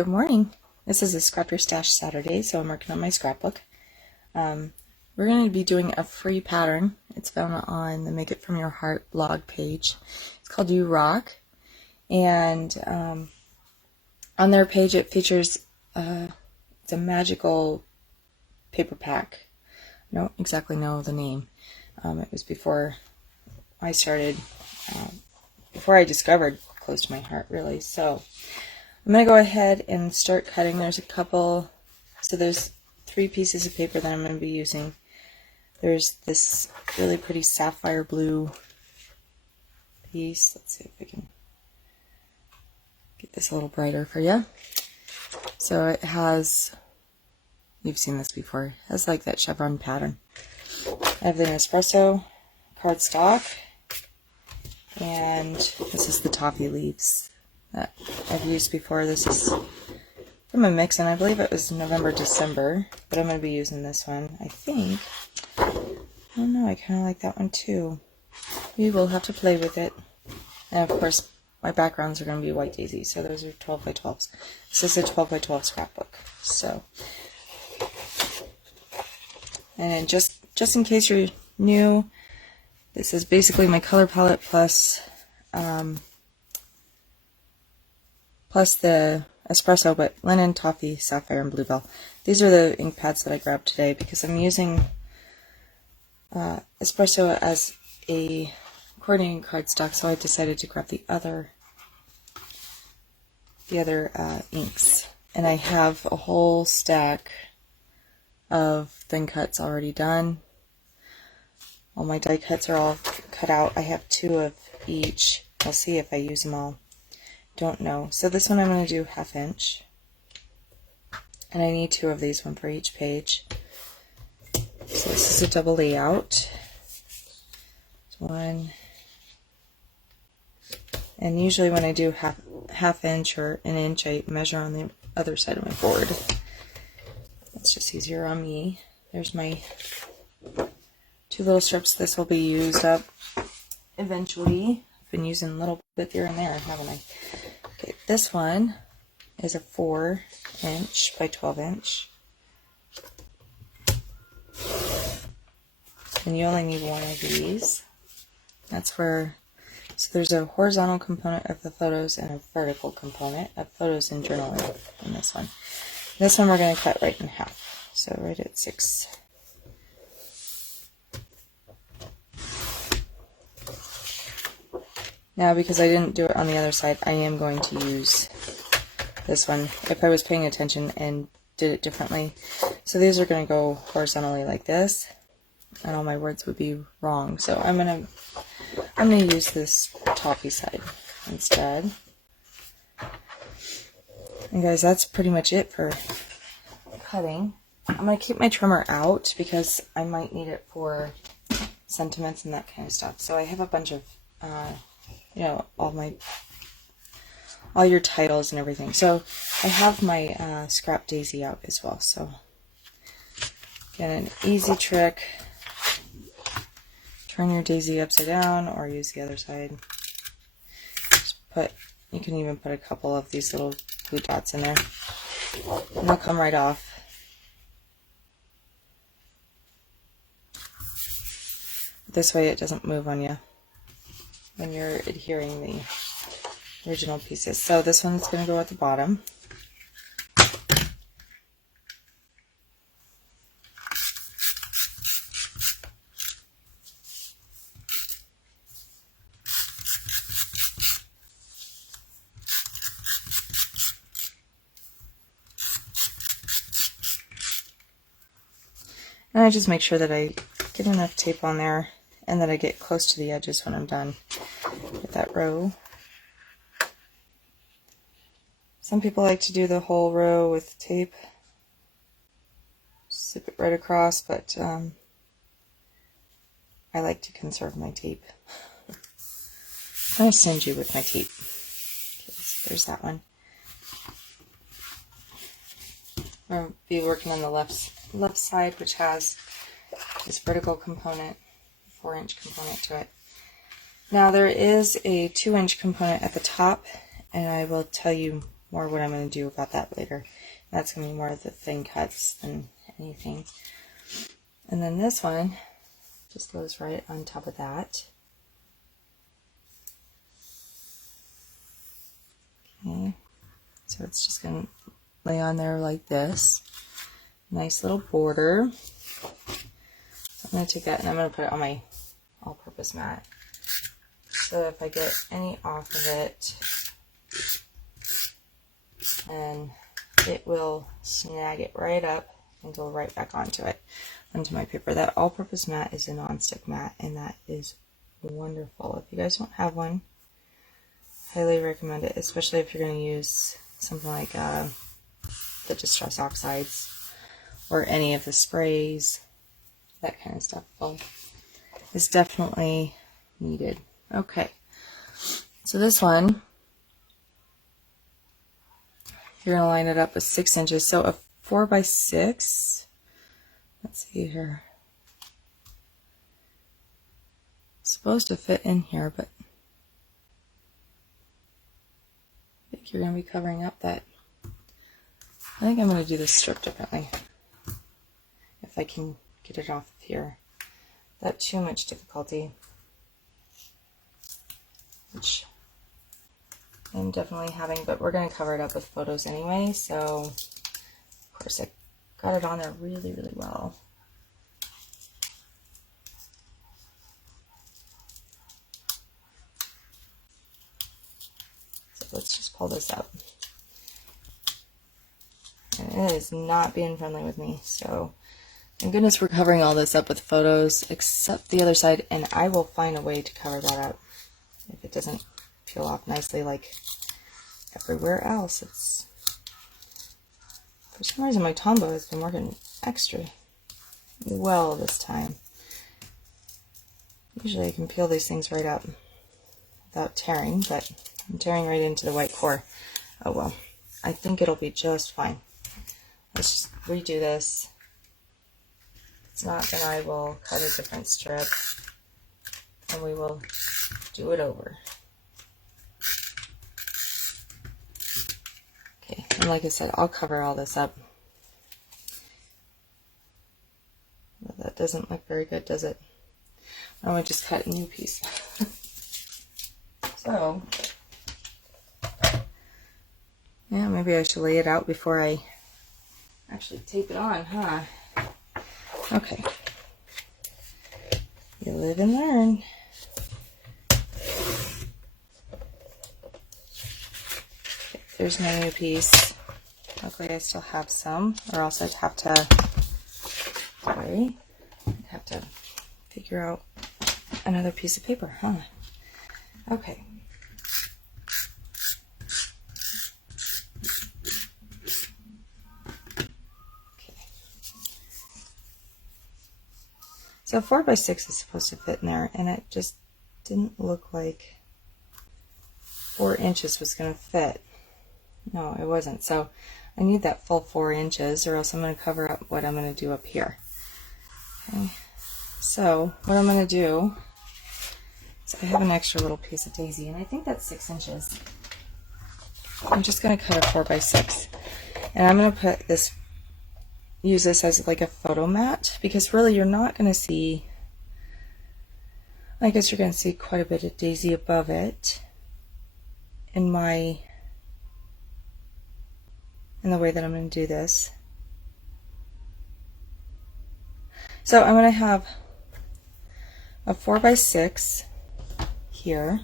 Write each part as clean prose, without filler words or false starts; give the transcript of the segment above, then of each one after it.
Good morning. This is a Scrap Your Stash Saturday, so I'm working on my scrapbook. We're going to be doing a free pattern. It's found on the Make It From Your Heart blog page. It's called You Rock, and on their page it features it's a magical paper pack. I don't exactly know the name. It was before I started, before I discovered Close to My Heart, really. So I'm going to go ahead and start cutting. There's a couple, so there's 3 pieces of paper that I'm going to be using. There's this really pretty sapphire blue piece. Let's see if we can get this a little brighter for you. So it has, you've seen this before, it has like that chevron pattern. I have the espresso cardstock, and this is the toffee leaves that I've used before. This is from a mix, and I believe it was November, December, but I'm going to be using this one, I think. I don't know, I kind of like that one too. We will have to play with it. And of course, my backgrounds are going to be white daisy, so those are 12 by 12s. This is a 12 by 12 scrapbook. So, and then just in case you're new, this is basically my color palette plus the espresso, but linen, toffee, sapphire, and bluebell. These are the ink pads that I grabbed today because I'm using espresso as a coordinating cardstock, so I decided to grab the other inks. And I have a whole stack of thin cuts already done. All my die cuts are all cut out. I have 2 of each. I'll see if I use them all. Don't know. So this one I'm going to do 1/2 inch. And I need 2 of these, one for each page. So this is a double layout. One. And usually when I do half inch or an inch, I measure on the other side of my board. That's just easier on me. There's my 2 little strips. This will be used up eventually. I've been using a little bit here and there, haven't I? Okay, this one is a 4 inch by 12 inch. And you only need 1 of these. That's where, so there's a horizontal component of the photos and a vertical component of photos and journaling in this one. This one we're going to cut right in half. So right at 6. Now, because I didn't do it on the other side, I am going to use this one if I was paying attention and did it differently. So these are going to go horizontally like this, and all my words would be wrong. So I'm gonna use this toppy side instead. And guys, that's pretty much it for cutting. I'm gonna keep my trimmer out because I might need it for sentiments and that kind of stuff. So I have a bunch of you know, all your titles and everything. So I have my scrap daisy out as well. So again, an easy trick. Turn your daisy upside down or use the other side. Just you can even put a couple of these little glue dots in there and they'll come right off. This way it doesn't move on you when you're adhering the original pieces. So this one's going to go at the bottom. And I just make sure that I get enough tape on there and that I get close to the edges when I'm done with that row. Some people like to do the whole row with tape, zip it right across, but I like to conserve my tape. I'm going to send you with my tape. Okay, so there's that one. I'll be working on the left side, which has this vertical component, 4-inch component to it. Now there is a 2-inch component at the top, and I will tell you more what I'm going to do about that later. That's going to be more of the thin cuts than anything. And then this one just goes right on top of that. Okay, so it's just going to lay on there like this. Nice little border. So I'm going to take that and I'm going to put it on my all-purpose mat. So if I get any off of it, and it will snag it right up and go right back onto my paper. That all-purpose mat is a non-stick mat, and that is wonderful. If you guys don't have one, highly recommend it, especially if you're going to use something like the Distress Oxides or any of the sprays, that kind of stuff. Well, it's definitely needed. Okay, so this one, you're going to line it up with 6 inches. So a 4x6, let's see here, it's supposed to fit in here, but I think you're going to be covering up that. I think I'm going to do this strip differently, if I can get it off of here. Not too much difficulty, which I'm definitely having, but we're going to cover it up with photos anyway, so of course I got it on there really, really well. So let's just pull this up. And it is not being friendly with me, so thank goodness we're covering all this up with photos, except the other side, and I will find a way to cover that up if it doesn't peel off nicely like everywhere else. It's, for some reason my Tombow has been working extra well this time. Usually I can peel these things right up without tearing, but I'm tearing right into the white core. Oh well, I think it'll be just fine. Let's just redo this. If it's not, then I will cut a different strip and we will do it over. Okay, and like I said, I'll cover all this up. Well, that doesn't look very good, does it? I'm going to just cut a new piece. So, yeah, maybe I should lay it out before I actually tape it on, huh? Okay. You live and learn. Okay, there's my new piece. Luckily I still have some, or else I'd have to, sorry, I'd have to figure out another piece of paper, huh? Okay. So 4x6 is supposed to fit in there, and it just didn't look like 4 inches was going to fit. No, it wasn't. So I need that full 4 inches, or else I'm going to cover up what I'm going to do up here. Okay. So what I'm going to do is I have an extra little piece of daisy, and I think that's 6 inches. I'm just going to cut a 4x6, and I'm going to put this, use this as like a photo mat, because really you're not going to see, I guess you're going to see quite a bit of daisy above it in the way that I'm going to do this. So I'm going to have a 4x6 here,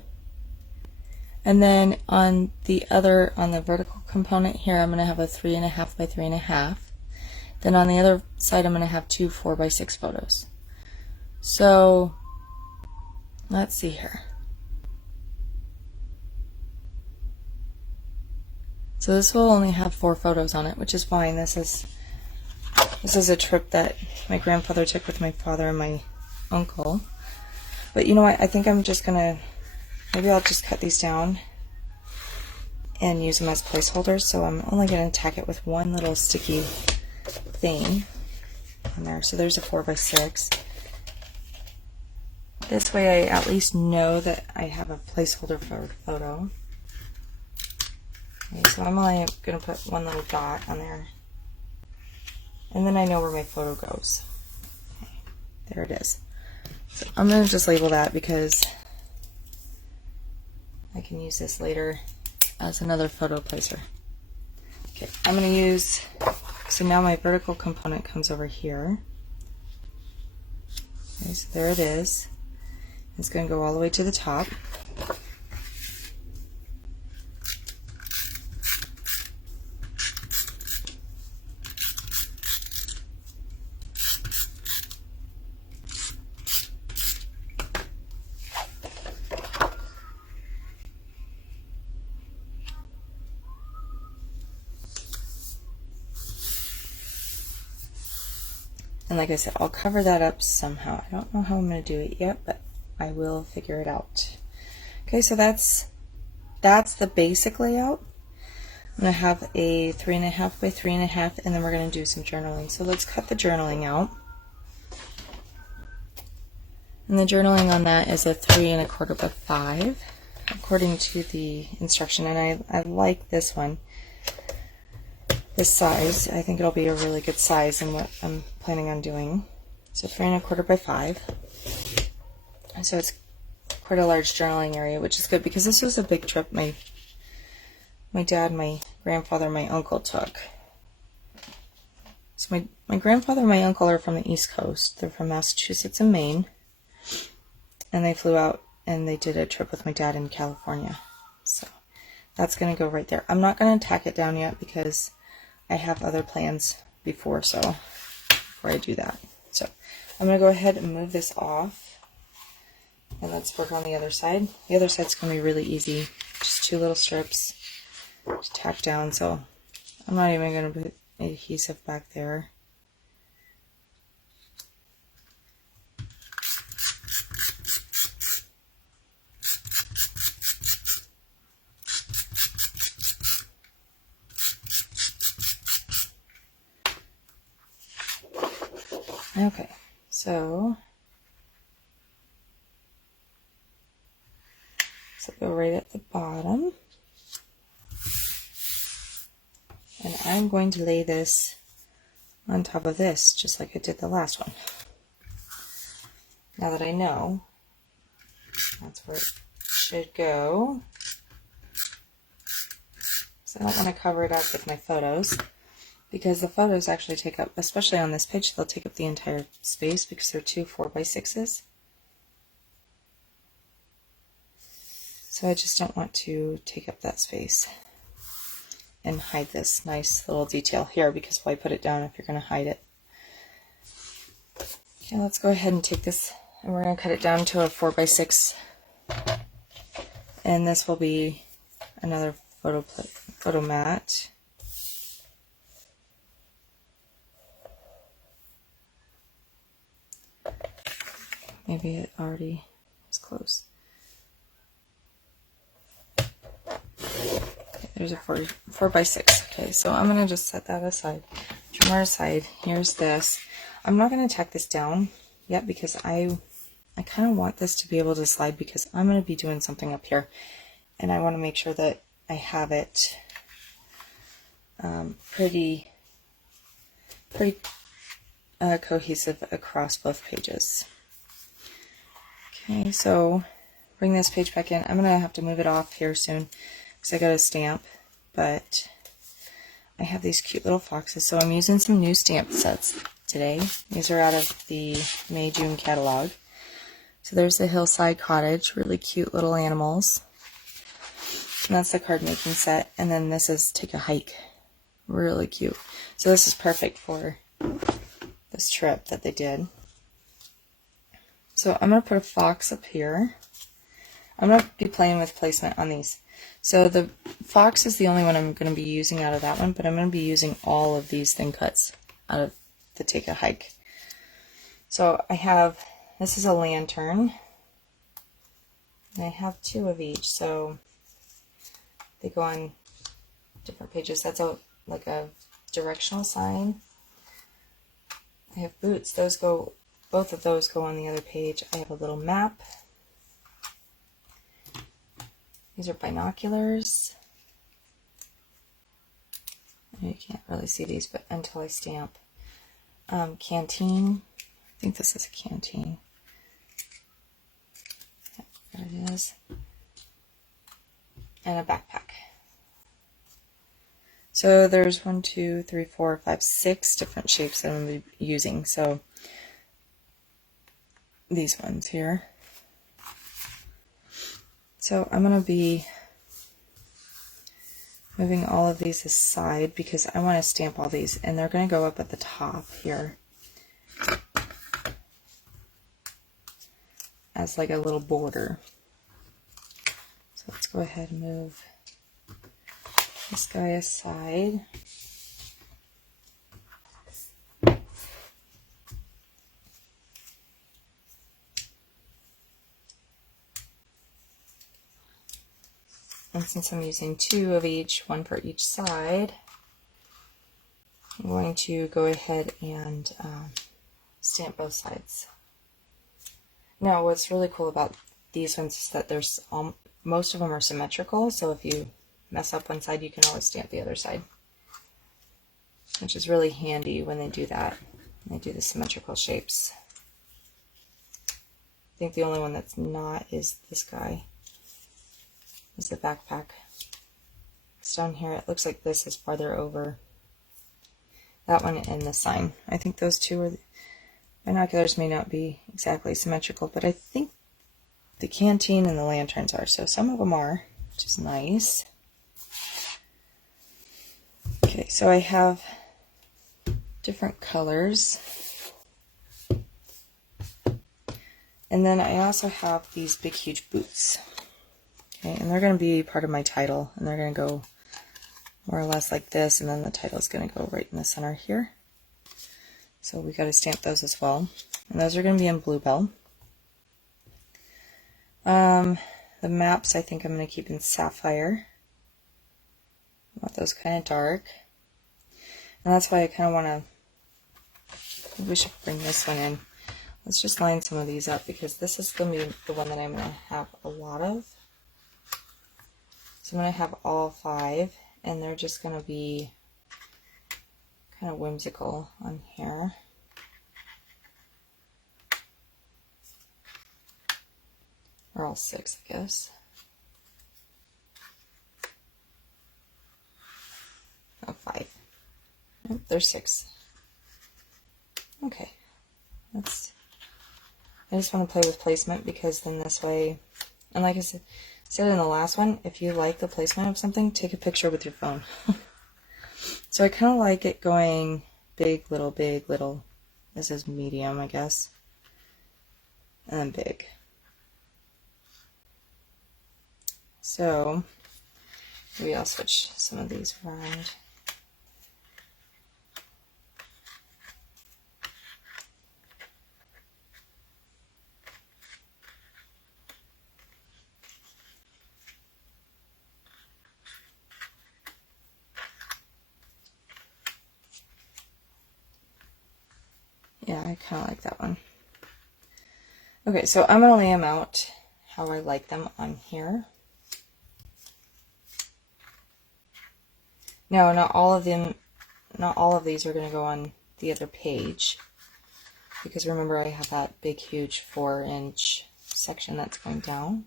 and then on the vertical component here I'm going to have a 3.5 by 3.5. Then on the other side I'm going to have 2 4x6 photos. So let's see here. So this will only have 4 photos on it, which is fine. This is a trip that my grandfather took with my father and my uncle. But you know what, I think I'm just gonna, maybe I'll just cut these down and use them as placeholders. So I'm only going to tack it with one little sticky thing in there. So there's a 4x6. This way I at least know that I have a placeholder for a photo. Okay, so I'm only going to put one little dot on there. And then I know where my photo goes. Okay, there it is. So I'm going to just label that because I can use this later as another photo placer. Okay, I'm going to use, so now my vertical component comes over here. Okay, so there it is. It's going to go all the way to the top. And like I said, I'll cover that up somehow. I don't know how I'm going to do it yet, but I will figure it out. Okay, so that's the basic layout. I'm going to have a 3.5 by 3.5, and then we're going to do some journaling. So let's cut the journaling out. And the journaling on that is a 3.25 by 5, according to the instruction. And I like this one. This size, I think it'll be a really good size in what I'm planning on doing. So 3.25 by 5. And so it's quite a large journaling area, which is good because this was a big trip my dad, my grandfather, my uncle took. So my grandfather and my uncle are from the East Coast. They're from Massachusetts and Maine. And they flew out and they did a trip with my dad in California. So that's going to go right there. I'm not going to tack it down yet because I have other plans before I do that. So I'm going to go ahead and move this off, and let's work on the other side. The other side's going to be really easy. Just 2 little strips to tack down, so I'm not even going to put adhesive back there. Okay, so go right at the bottom. And I'm going to lay this on top of this, just like I did the last one. Now that I know that's where it should go. So I don't want to cover it up with my photos, because the photos actually take up, especially on this page, they'll take up the entire space because they're 2 4x6s. So I just don't want to take up that space and hide this nice little detail here, because why put it down if you're going to hide it? Okay, let's go ahead and take this, and we're going to cut it down to a 4x6, and this will be another photo mat. Maybe it already was close. Okay, there's a 4x6. Okay, so I'm going to just set that aside. Trimmer aside. Here's this. I'm not going to tack this down yet because I kind of want this to be able to slide, because I'm going to be doing something up here, and I want to make sure that I have it pretty cohesive across both pages. Okay, so bring this page back in. I'm going to have to move it off here soon because I got a stamp, but I have these cute little foxes, so I'm using some new stamp sets today. These are out of the May-June catalog. So there's the Hillside Cottage, really cute little animals. And that's the card making set, and then this is Take a Hike, really cute. So this is perfect for this trip that they did. So I'm going to put a fox up here. I'm going to be playing with placement on these. So the fox is the only one I'm going to be using out of that one, but I'm going to be using all of these thin cuts out of the Take a Hike. So I have, this is a lantern, and I have 2 of each, so they go on different pages. That's like a directional sign. I have boots. Both of those go on the other page. I have a little map. These are binoculars. You can't really see these, but until I stamp. Canteen. I think this is a canteen. Yep, there it is. And a backpack. So there's 1, 2, 3, 4, 5, 6 different shapes that I'm going to be using. So these ones here. So I'm going to be moving all of these aside because I want to stamp all these, and they're going to go up at the top here as like a little border. So let's go ahead and move this guy aside. And since I'm using 2 of each, 1 for each side, I'm going to go ahead and stamp both sides. Now, what's really cool about these ones is that there's most of them are symmetrical, so if you mess up one side, you can always stamp the other side, which is really handy when they do that. They do the symmetrical shapes. I think the only one that's not is this guy. Is the backpack. It's down here. It looks like this is farther over. That one and the sign. I think those two are. Binoculars may not be exactly symmetrical, but I think the canteen and the lanterns are. So some of them are, which is nice. Okay, so I have different colors. And then I also have these big, huge boots. Okay, and they're going to be part of my title, and they're going to go more or less like this, and then the title is going to go right in the center here. So we got to stamp those as well, and those are going to be in Bluebell. The maps I think I'm going to keep in Sapphire. I want those kind of dark, and that's why I kind of want to. We should bring this one in. Let's just line some of these up because this is going to be the one that I'm going to have a lot of. So I'm going to have all 5, and they're just going to be kind of whimsical on here. Or all 6, I guess. Oh, 5. Nope, there's 6. Okay. I just want to play with placement because then this way, and like I said in the last one, if you like the placement of something, take a picture with your phone. So I kind of like it going big, little, big, little. This is medium, I guess. And then big. So maybe I'll switch some of these around. Yeah, I kind of like that one. Okay, so I'm going to lay them out how I like them on here. No, not all of these are going to go on the other page. Because remember, I have that big, huge 4-inch section that's going down.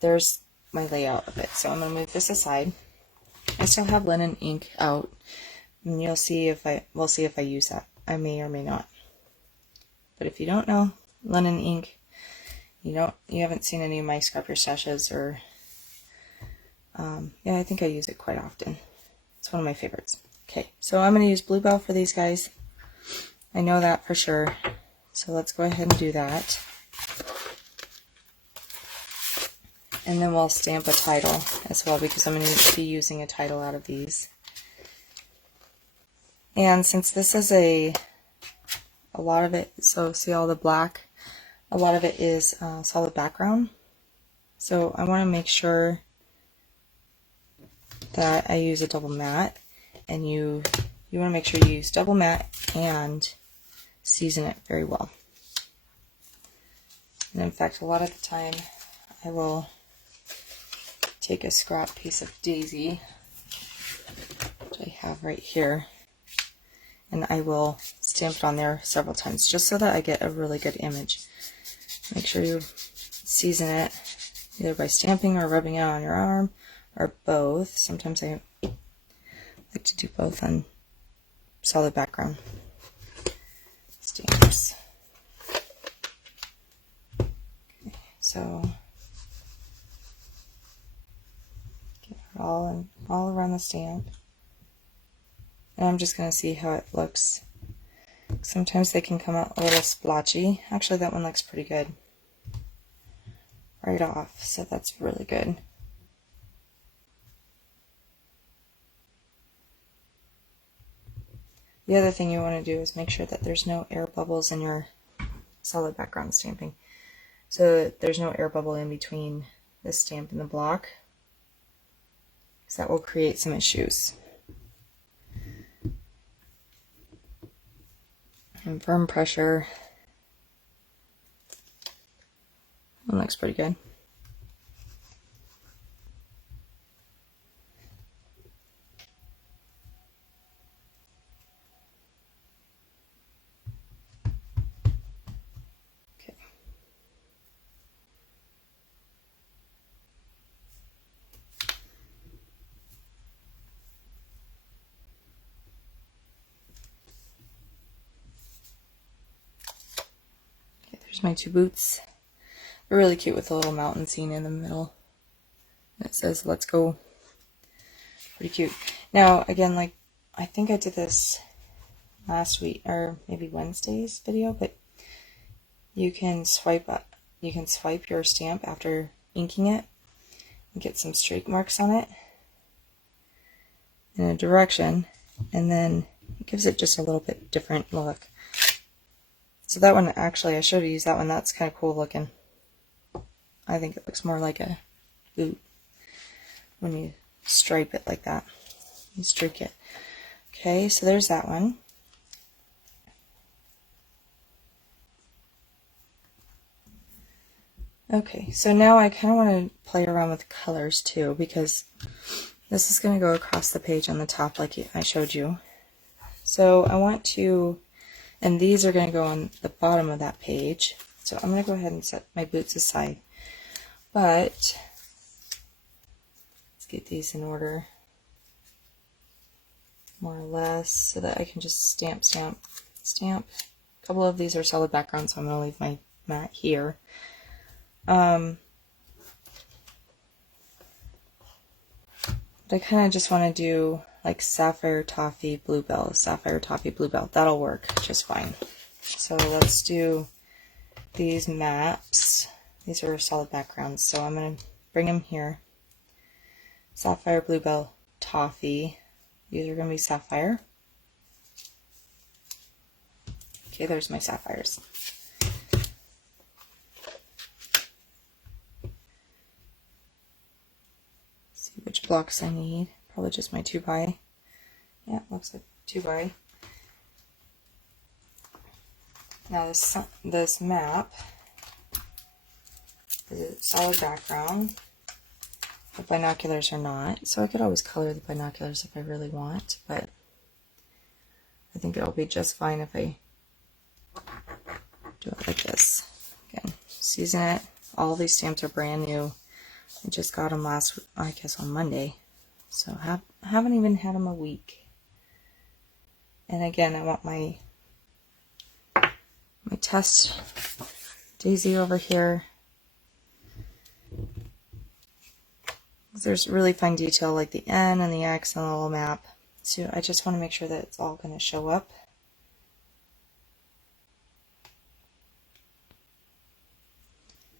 There's my layout of it. So I'm going to move this aside. I still have linen ink out. And we'll see if I use that. I may or may not. But if you don't know, linen ink, you haven't seen any of my Scrap Your Stashes, or yeah, I think I use it quite often. It's one of my favorites. Okay, so I'm going to use Bluebell for these guys. I know that for sure. So let's go ahead and do that. And then we'll stamp a title as well, because I'm going to be using a title out of these. And since this is a lot of it, so see all the black, a lot of it is solid background. So I want to make sure that I use a double matte, and you want to make sure you use double matte and season it very well. And in fact, a lot of the time I will take a scrap piece of daisy, which I I have right here, and I will stamp it on there several times just so that I get a really good image. Make sure you season it either by stamping or rubbing it on your arm, or both. Sometimes I like to do both on solid background stamps. Okay, so get it all around the stamp. And I'm just going to see how it looks. Sometimes they can come out a little splotchy. Actually, that one looks pretty good right off, so that's really good. The other thing you want to do is make sure that there's no air bubbles in your solid background stamping. So there's no air bubble in between the stamp and the block, because that will create some issues. And firm pressure. That looks pretty good. Okay. There's my two boots. They're really cute with a little mountain scene in the middle. It says, "Let's go." Pretty cute. Now, again, like, I think I did this last week, or maybe Wednesday's video, but you can swipe your stamp after inking it and get some streak marks on it in a direction, and then it gives it just a little bit different look. So that one, actually, I should have used that one. That's kind of cool looking. I think it looks more like a boot when you stripe it like that. You streak it. Okay, so there's that one. Okay, so now I kind of want to play around with colors too, because this is going to go across the page on the top like I showed you. So I want to, and these are going to go on the bottom of that page. So I'm going to go ahead and set my boots aside. But let's get these in order, more or less, so that I can just stamp, stamp, stamp. A couple of these are solid background, so I'm going to leave my mat here. But I kind of just want to do like Sapphire Toffee Bluebell, Sapphire Toffee Bluebell. That'll work just fine. So let's do these maps. These are solid backgrounds, so I'm going to bring them here. Sapphire Bluebell Toffee. These are going to be sapphire. Okay, there's my sapphires. See which blocks I need. Probably just my 2x. Yeah, looks like 2x. Now this map is a solid background. The binoculars are not, so I could always color the binoculars if I really want, but I think it'll be just fine if I do it like this. Again, season it. All these stamps are brand new. I just got them I guess on Monday, so haven't even had them a week. And again, I want my test daisy over here. There's really fine detail like the N and the X on the little map. So I just want to make sure that it's all going to show up.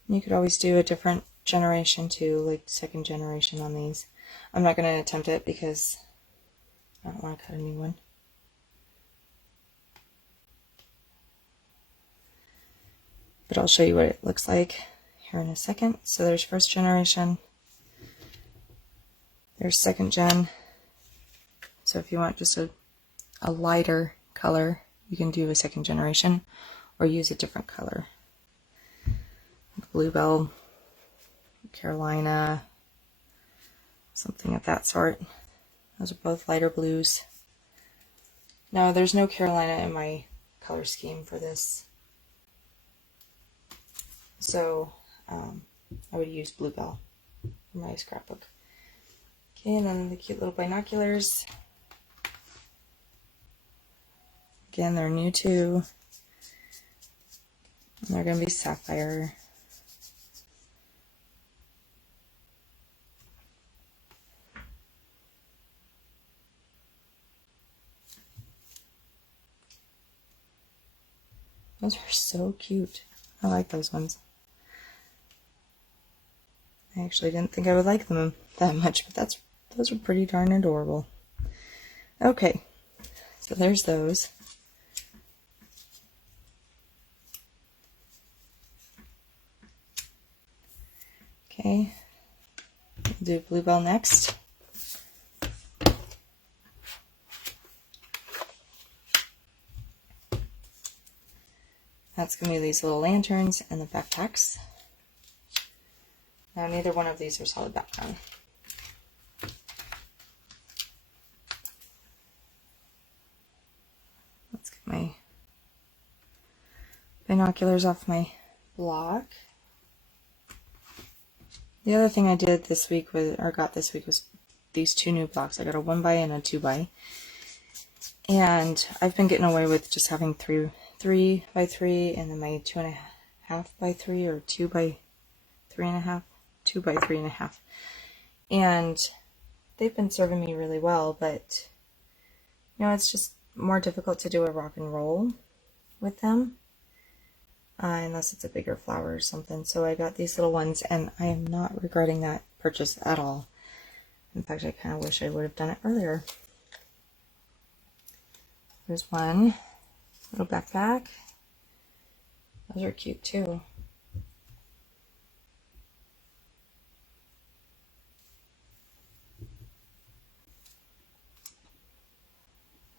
You could always do a different generation too, like second generation on these. I'm not going to attempt it because I don't want to cut a new one. But I'll show you what it looks like here in a second. So there's first generation. There's second gen. So if you want just a lighter color, you can do a second generation or use a different color. Bluebell, Carolina, something of that sort. Those are both lighter blues. Now, there's no Carolina in my color scheme for this, so I would use Bluebell for my scrapbook. Okay, and then the cute little binoculars. Again, they're new too. And they're going to be sapphire. Those are so cute. I like those ones. I actually didn't think I would like them that much, but those are pretty darn adorable. Okay, so there's those. Okay, we'll do Bluebell next. That's going to be these little lanterns and the backpacks. Now, neither one of these are solid background. Let's get my binoculars off my block. The other thing I did this week got this week was these two new blocks. I got a 1x and a 2x. And I've been getting away with just having 3x3 and then my 2.5x3 or 2x3.5, 2x3.5. And they've been serving me really well, but you know, it's just more difficult to do a rock and roll with them. Unless it's a bigger flower or something. So I got these little ones, and I am not regretting that purchase at all. In fact, I kind of wish I would have done it earlier. There's one little backpack. Those are cute too.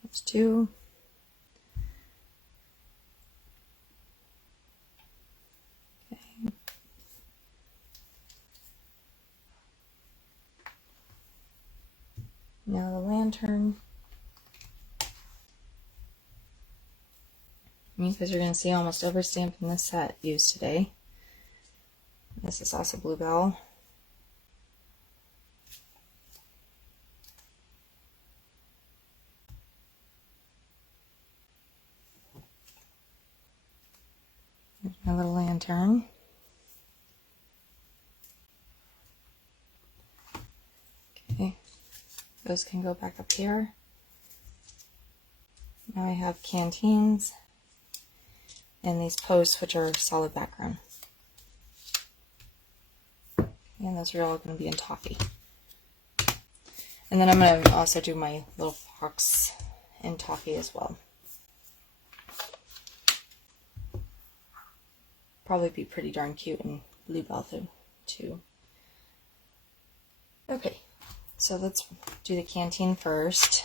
There's two. Now the lantern. You guys are going to see almost every stamp in this set used today. This is also Bluebell. There's my little lantern. Okay. Those can go back up here. Now I have canteens and these posts, which are solid background. And those are all going to be in toffee. And then I'm going to also do my little fox in toffee as well. Probably be pretty darn cute in Bluebell too. Okay. So let's do the canteen first.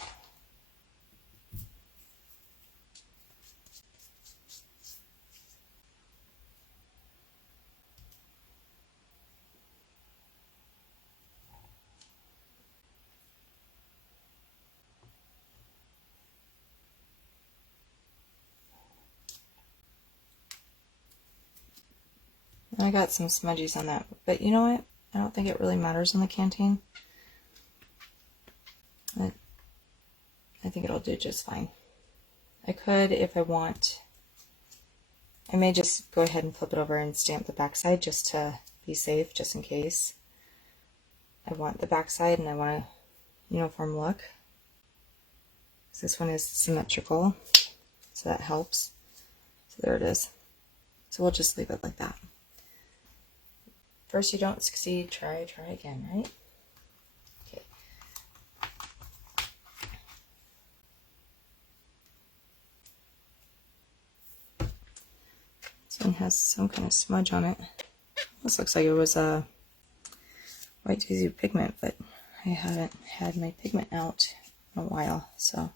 I got some smudgies on that, but you know what? I don't think it really matters on the canteen. I think it'll do just fine. I could, if I want, I may just go ahead and flip it over and stamp the backside just to be safe, just in case. I want the backside and I want a uniform look. This one is symmetrical, so that helps. So there it is. So we'll just leave it like that. First you don't succeed, try again, right? Okay. This one has some kind of smudge on it. This looks like it was a white daisy pigment, but I haven't had my pigment out in a while, so.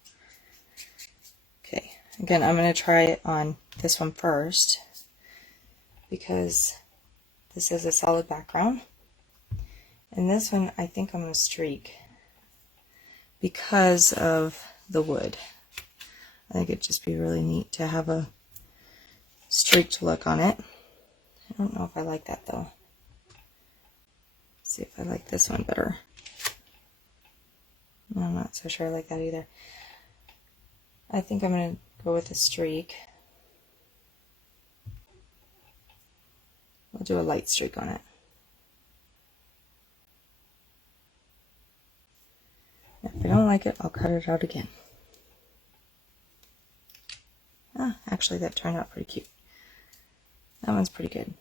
Okay, again, I'm going to try it on this one first, because this is a solid background. And this one, I think I'm going to streak. because of the wood. I think it'd just be really neat to have a streaked look on it. I don't know if I like that though. Let's see if I like this one better. No, I'm not so sure I like that either. I think I'm going to go with a streak. I'll do a light streak on it. If I don't like it, I'll cut it out again. Ah, actually that turned out pretty cute. That one's pretty good.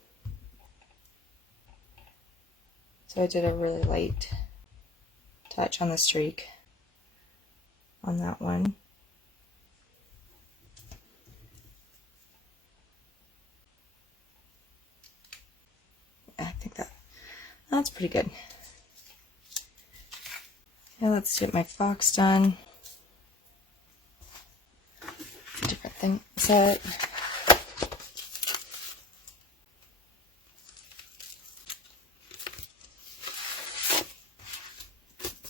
So I did a really light touch on the streak on that one. I think that's pretty good. Now let's get my fox done. Different thing set.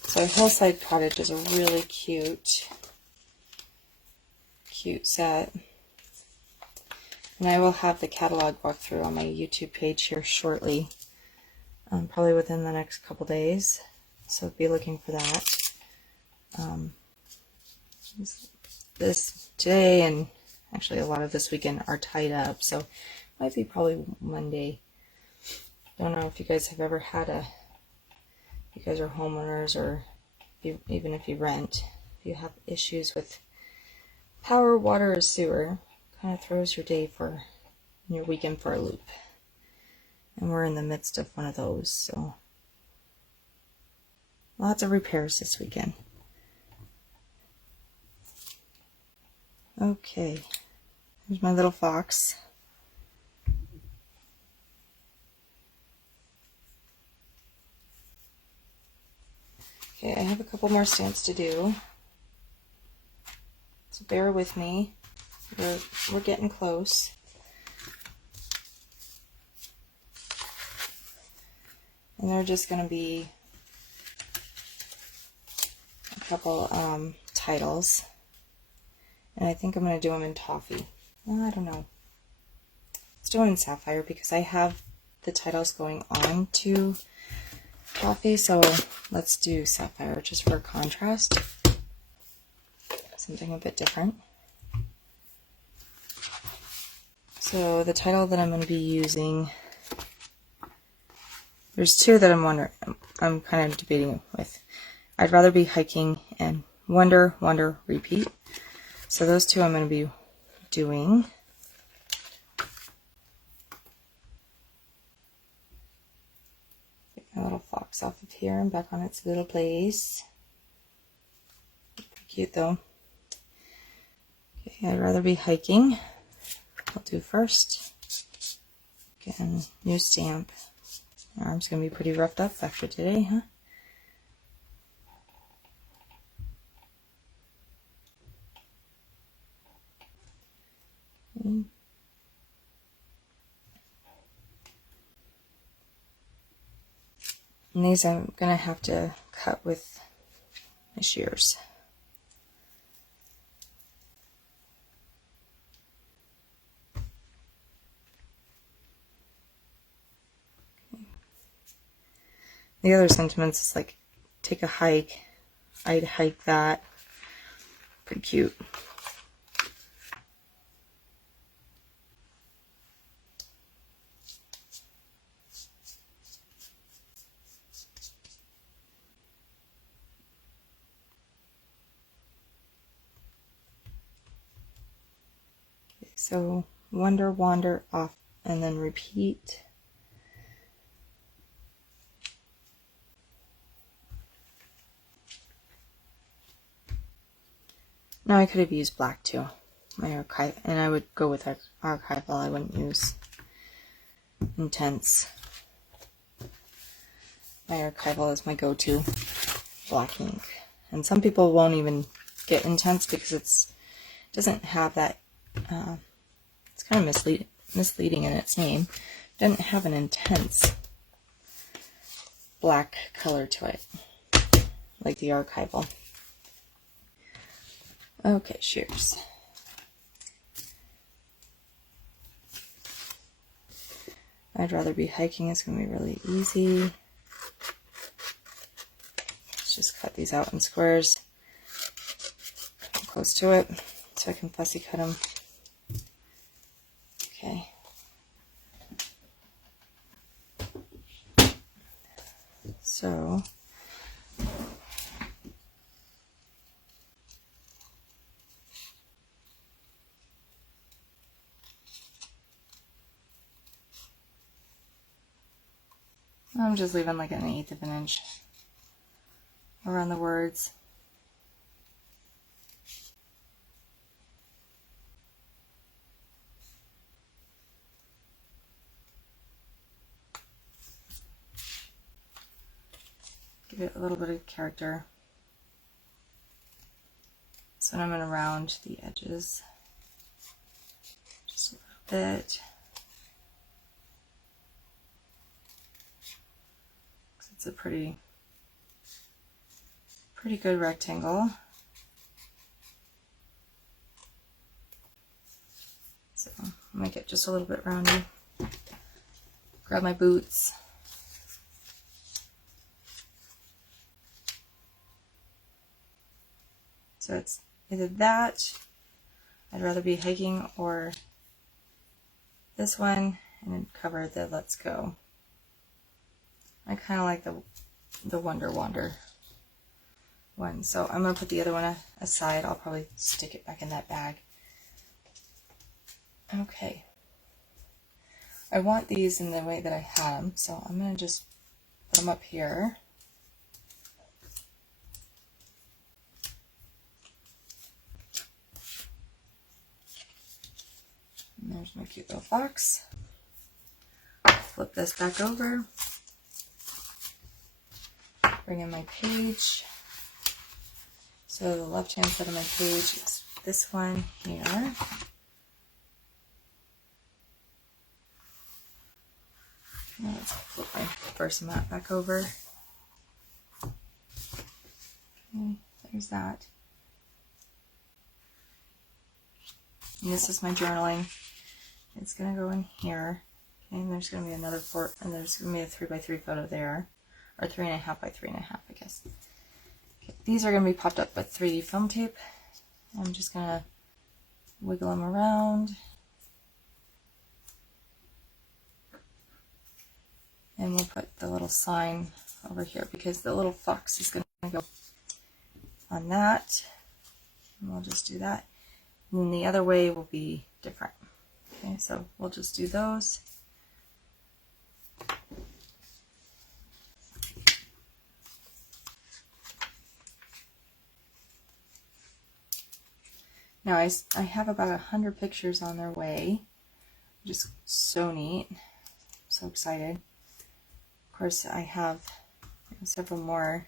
So Hillside Cottage is a really cute set. And I will have the catalog walkthrough on my YouTube page here shortly, probably within the next couple days. So be looking for that. This today and actually a lot of this weekend are tied up, so might be probably Monday. Don't know if you guys have ever had you guys are homeowners, or even if you rent, if you have issues with power, water, or sewer, kind of throws your weekend for a loop. And we're in the midst of one of those, so lots of repairs this weekend. Okay, here's my little fox. Okay, I have a couple more stamps to do, so bear with me. We're getting close. And they're just going to be a couple titles. And I think I'm going to do them in toffee. Well, I don't know. Let's do them in sapphire because I have the titles going on to toffee. So let's do sapphire just for contrast. Something a bit different. So the title that I'm going to be using, there's two that I'm kind of debating with. I'd rather be hiking and wonder, wonder, repeat. So those two I'm going to be doing. Get my little fox off of here and back on its little place. Pretty cute though. Okay, I'd rather be hiking. I'll do first. Again, new stamp. My arm's going to be pretty roughed up after today, huh? And these I'm going to have to cut with my shears. The other sentiments is like, take a hike. I'd hike that. Pretty cute. Okay, so wonder, wander, off, and then repeat. No, I could have used black too. My archive, and I would go with archival. I wouldn't use intense. My archival is my go-to black ink, and some people won't even get intense because it doesn't have that. It's kind of misleading in its name. It doesn't have an intense black color to it like the archival. Okay, shears. I'd rather be hiking. It's going to be really easy. Let's just cut these out in squares. Come close to it so I can fussy cut them. Okay. So I'm just leaving like 1/8 of an inch around the words. Give it a little bit of character. So I'm going to round the edges just a little bit. It's a pretty good rectangle. So I'll make it just a little bit roundy. Grab my boots. So it's either that, I'd rather be hiking, or this one, and then cover the Let's Go. I kind of like the Wonder Wander one, so I'm going to put the other one aside. I'll probably stick it back in that bag. Okay. I want these in the way that I had them, so I'm going to just put them up here. And there's my cute little fox. Flip this back over. Bring in my page. So the left hand side of my page is this one here. Now let's flip my first mat back over. Okay, there's that. And this is my journaling. It's going to go in here. Okay, and there's going to be another and there's going to be a 3x3 photo there. Or 3.5 by 3.5, I guess. Okay, these are going to be popped up with 3D film tape. I'm just going to wiggle them around. And we'll put the little sign over here because the little fox is going to go on that. And we'll just do that. And then the other way will be different. Okay, so we'll just do those. Now I have about 100 pictures on their way, which is so neat. I'm so excited. Of course, I have several more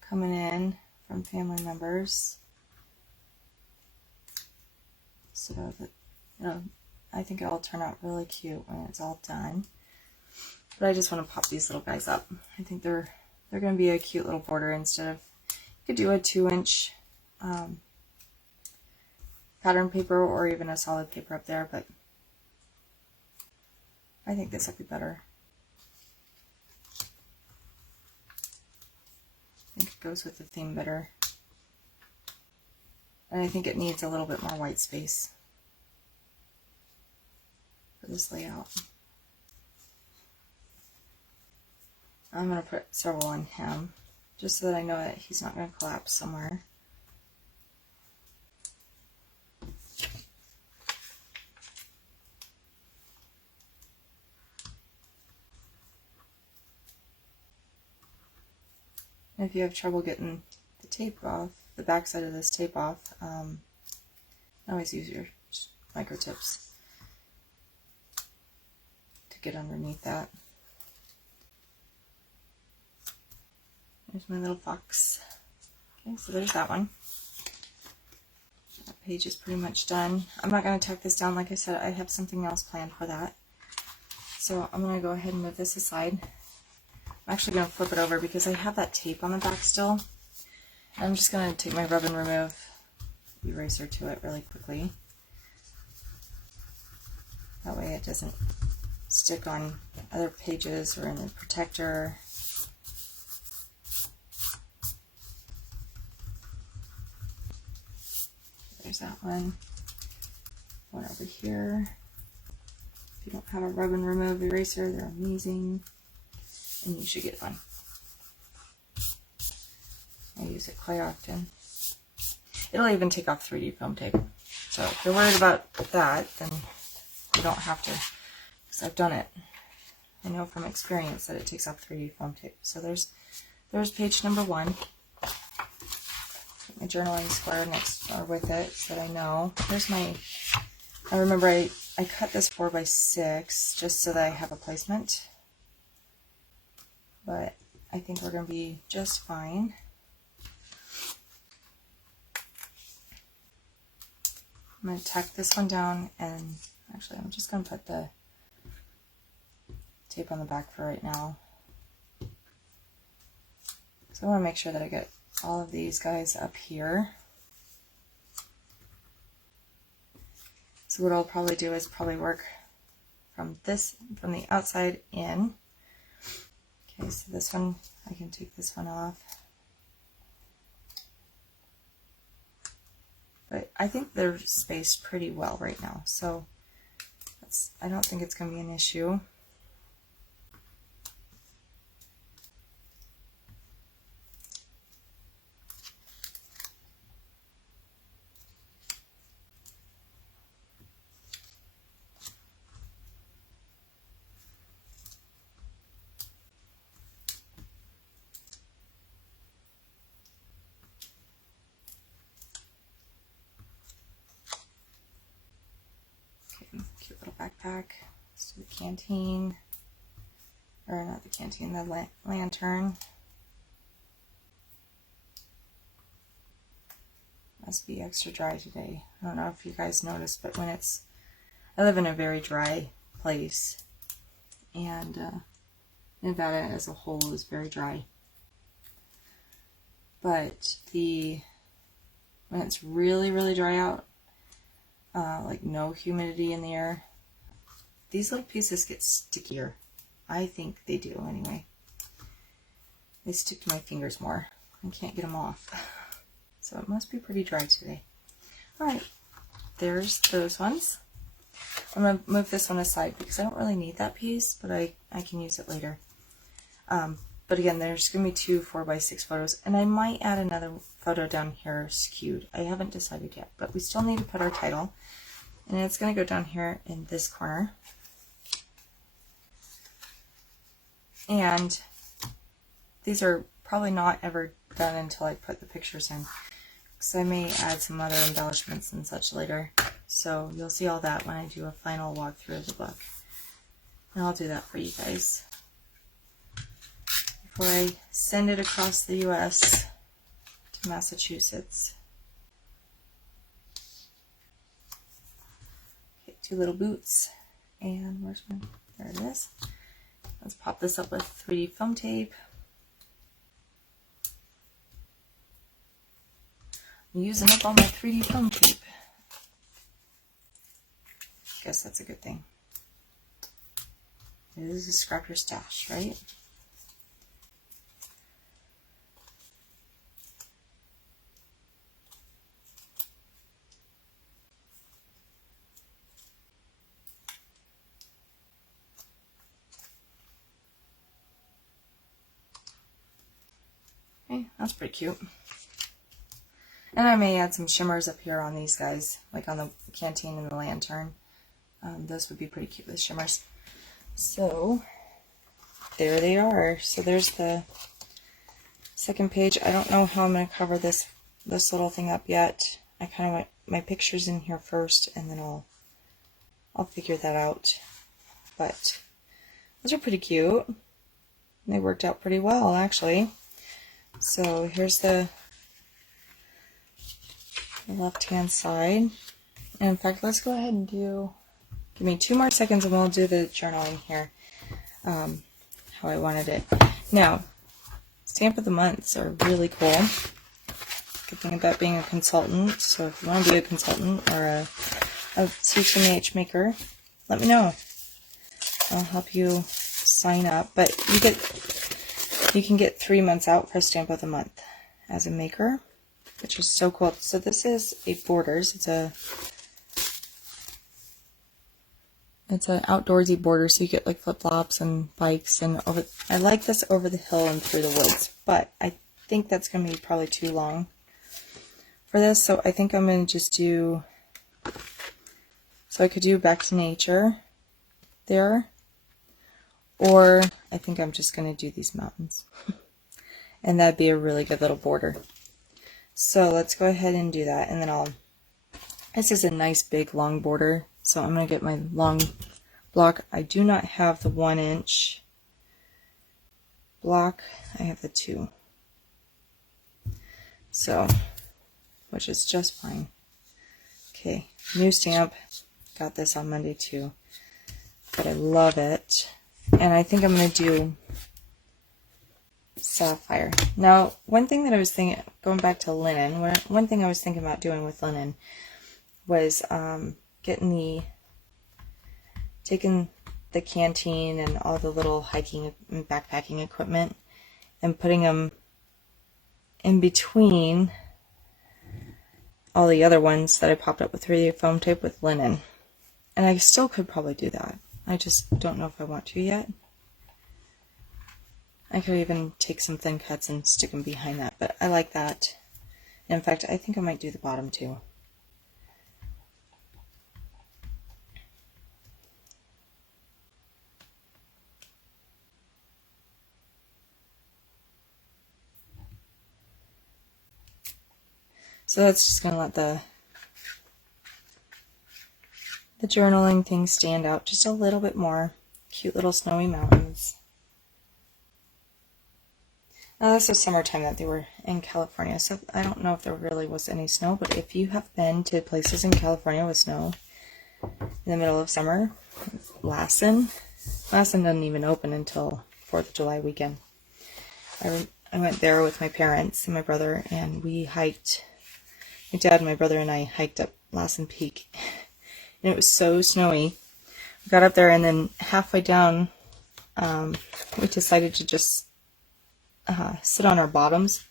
coming in from family members. So that, I think it'll turn out really cute when it's all done. But I just want to pop these little guys up. I think they're going to be a cute little border instead of, you could do a 2-inch pattern paper or even a solid paper up there, but I think this would be better. I think it goes with the theme better. And I think it needs a little bit more white space for this layout. I'm going to put several on him, just so that I know that he's not going to collapse somewhere. And if you have trouble getting the tape off, the back side of this tape off, always use your micro tips to get underneath that. There's my little fox. Okay, so there's that one. That page is pretty much done. I'm not going to tuck this down. Like I said, I have something else planned for that. So I'm going to go ahead and move this aside. I'm actually going to flip it over because I have that tape on the back still. I'm just going to take my rub and remove eraser to it really quickly. That way it doesn't stick on other pages or in the protector. There's that one. One over here. If you don't have a rub and remove eraser, they're amazing, and you should get one. I use it quite often. It'll even take off 3D film tape. So if you're worried about that, then you don't have to, because I've done it. I know from experience that it takes off 3D film tape. So there's page number 1. Put my journaling square next or with it so that I know. Here's my, I remember I cut this 4x6 just so that I have a placement. But I think we're going to be just fine. I'm going to tack this one down, and actually I'm just going to put the tape on the back for right now. So I want to make sure that I get all of these guys up here. So what I'll probably do is probably work from the outside in. Okay, so this one, I can take this one off. But I think they're spaced pretty well right now, so I don't think it's going to be an issue. Cute little backpack. Let's do the canteen, or not the canteen, the lantern. Must be extra dry today. I don't know if you guys noticed, but when I live in a very dry place, and Nevada as a whole is very dry. But when it's really, really dry out, like no humidity in the air, these little pieces get stickier. I think they do anyway. They stick to my fingers more. I can't get them off. So it must be pretty dry today. Alright, there's those ones. I'm going to move this one aside because I don't really need that piece, but I can use it later. But again, there's going to be 2 4x6 photos, and I might add another photo down here skewed. I haven't decided yet, but we still need to put our title, and it's going to go down here in this corner. And these are probably not ever done until I put the pictures in, because I may add some other embellishments and such later. So you'll see all that when I do a final walkthrough of the book. And I'll do that for you guys before I send it across the US to Massachusetts. Okay, 2 little boots. And where's my, there it is. Let's pop this up with 3D film tape. I'm using up all my 3D film tape. Guess that's a good thing. It is a scrap your stash, right? Okay, that's pretty cute. And I may add some shimmers up here on these guys, like on the canteen and the lantern. Those would be pretty cute with shimmers. So, there they are. So there's the second page. I don't know how I'm going to cover this little thing up yet. I kind of want my pictures in here first, and then I'll figure that out. But those are pretty cute. They worked out pretty well, actually. So here's the left-hand side. And in fact, let's go ahead and give me 2 more seconds and we'll do the journaling here, how I wanted it. Now, stamp of the months are really cool good thing about being a consultant. So if you want to be a consultant or a CHMH maker, let me know. I'll help you sign up. But you can get 3 months out for a stamp of the month as a maker, which is so cool. So this is a Borders. It's an outdoorsy border, so you get like flip-flops and bikes and over. I like this over the hill and through the woods, but I think that's going to be probably too long for this, so I think I'm going to just do, so I could do Back to Nature there, or I think I'm just going to do these mountains. And that'd be a really good little border. So let's go ahead and do that, and then this is a nice big long border, so I'm going to get my long block. I do not have the 1-inch block, I have the 2. So, which is just fine. Okay, new stamp. Got this on Monday too, but I love it. And I think I'm going to do Sapphire. Now, one thing that I was thinking, going back to linen, one thing I was thinking about doing with linen was taking the canteen and all the little hiking and backpacking equipment and putting them in between all the other ones that I popped up with 3D foam tape with linen. And I still could probably do that. I just don't know if I want to yet. I could even take some thin cuts and stick them behind that, but I like that. And in fact, I think I might do the bottom too. So that's just going to let the journaling thing stand out just a little bit more. Cute little snowy mountains. Now this is summertime that they were in California, so I don't know if there really was any snow, but if you have been to places in California with snow in the middle of summer, Lassen doesn't even open until 4th of July weekend. I went there with my parents and my brother, and we hiked. My dad, my brother, and I hiked up Lassen Peak, and it was so snowy. We got up there, and then halfway down, we decided to just sit on our bottoms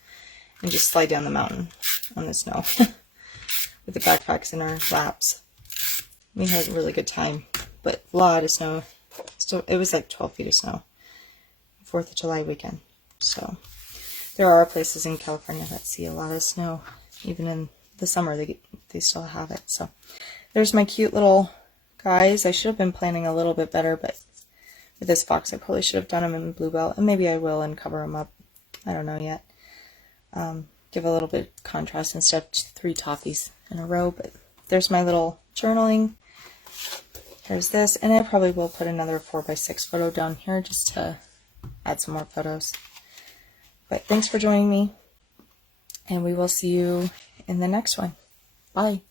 and just slide down the mountain on the snow with the backpacks in our laps. We had a really good time, but a lot of snow. Still, it was like 12 feet of snow. 4th of July weekend. So there are places in California that see a lot of snow, even in the summer. They still have it. So there's my cute little guys. I should have been planning a little bit better, but with this fox I probably should have done them in Bluebell, and maybe I will and cover them up. I don't know yet. Give a little bit of contrast instead of 3 toffees in a row. But there's my little journaling. Here's this, and I probably will put another 4x6 photo down here just to add some more photos. But thanks for joining me, and we will see you in the next one. Bye.